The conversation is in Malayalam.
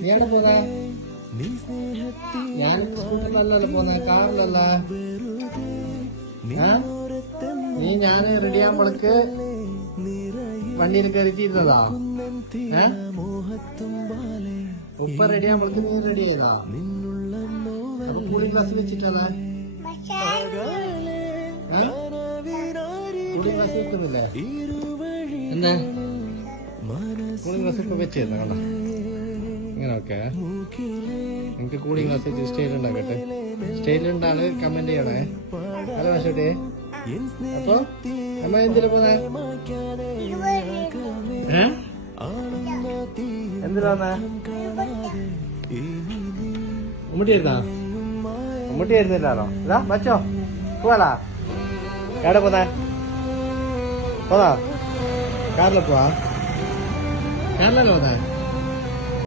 നീണ്ട പോന്നെ ഞാൻ സ്കൂട്ടറിലല്ലല്ലോ പോന്നെ കാറിലല്ല നീ ഞാന് റെഡി ആകുമ്പോഴേക്ക് വണ്ടിയിൽ കയറിയിരുന്നതാ ഉപ്പ റെഡി ആകുമ്പോഴേക്ക് നീ റെഡി ചെയ്താ അപ്പൊ കൂളിംഗ് ഗ്ലാസ് വെച്ചിട്ടല്ലേ കൂളിംഗ് ഗ്ലാസ് വെക്കുന്നില്ലേ എന്താ കൂളിംഗ് ഗ്ലാസ് ഇപ്പൊ വെച്ചിരുന്ന കണ്ട ഇങ്ങനെ ഓക്കെ നിങ്ങക്ക് കൂളിംഗ് ഗ്ലാസ് വെച്ച് സ്റ്റൈൽ ഉണ്ടാക്കട്ടെ സ്റ്റൈൽ ഉണ്ടാണ് കമന്റ് ചെയ്യണേ അല്ല മാഷോട്ടെ അപ്പൊ അമ്മ എന്തിനാ പോന്നെ എന്തിനാ ഉമ്മട്ടിയായിരുന്നാ ഉമ്മട്ടിയായിരുന്നില്ലാണോ ഇതാ മച്ചോ പോവാലാ എവിടെ പോന്നെ പോതാ കാറിലെ പോവാ കാറിലല്ലേ പോന്നെ